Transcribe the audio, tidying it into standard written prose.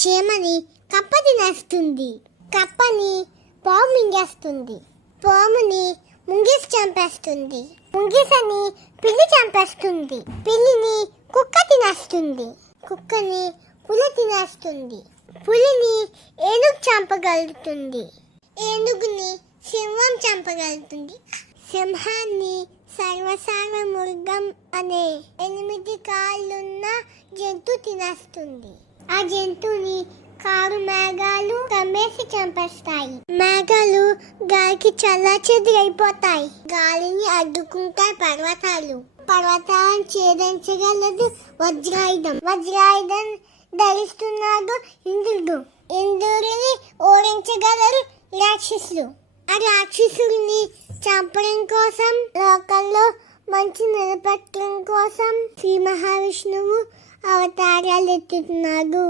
చీమని కప్ప తినేస్తుంది. కప్పని పాము మింగేస్తుంది. పాముని ముంగిస చంపేస్తుంది. ముంగిసని పిల్లి చంపేస్తుంది. పిల్లిని కుక్క తినేస్తుంది. కుక్కని పులి తినేస్తుంది. పులిని ఏనుగు చంపగలుగుతుంది. ఏనుగుని సింహం చంపగలుగుతుంది. సింహాన్ని సర్వసార్వమృగం అనే 8 కాళ్ళున్న జంతువు తినేస్తుంది. ఆ జంతువుని కారు మేఘాలు కమ్మేసి చంపేస్తాయి. మేఘాలు గాలికి చల్లాచెదురైపోతాయి. గాలిని అడ్డుకుంటాయి పర్వతాలు. పర్వతాలను ఛేదించగలదు వజ్రాయుధం. వజ్రాయుధం ధరిస్తున్నాడు ఇంద్రుడు. ఇంద్రుడిని ఓడించగలరు రాక్షసులు. ఆ రాక్షసుల్ని చంపడం కోసం, లోకంలో మంచి నిలబెట్టడం కోసం శ్రీ మహావిష్ణువు అవతారాలు ఎత్తుతున్నాడు.